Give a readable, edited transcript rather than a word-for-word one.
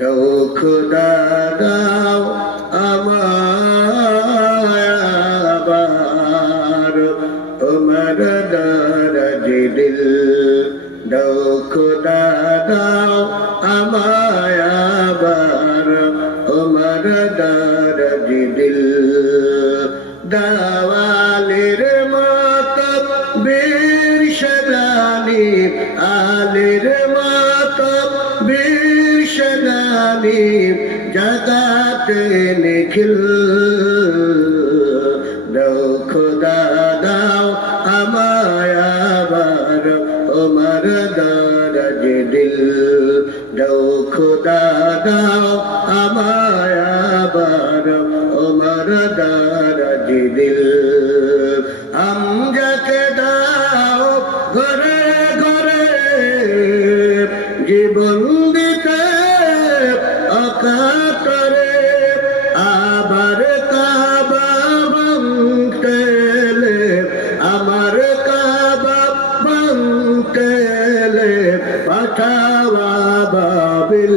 দাও খোদা দাও আমায় আবার তোমার দরজে দিল দাও খোদা দাও আমায় আবার তোমার দরজে দিল দাওয়ালের মতো বীর সেনানি আলের মতো বীর সেনানি জাগাতে নিখিল দাও খোদা দাও আমায় আবার তোমার দরজে দিল দাও খোদা দাও আমায় আবার তোমার দরজে দিল আমজাকে দাও ঘরে ঘরে জীবন দিতে অকাতরে আবার কাবা ভাঙতে আমার কাবা ভাঙতে পাঠাওয়া বাবিল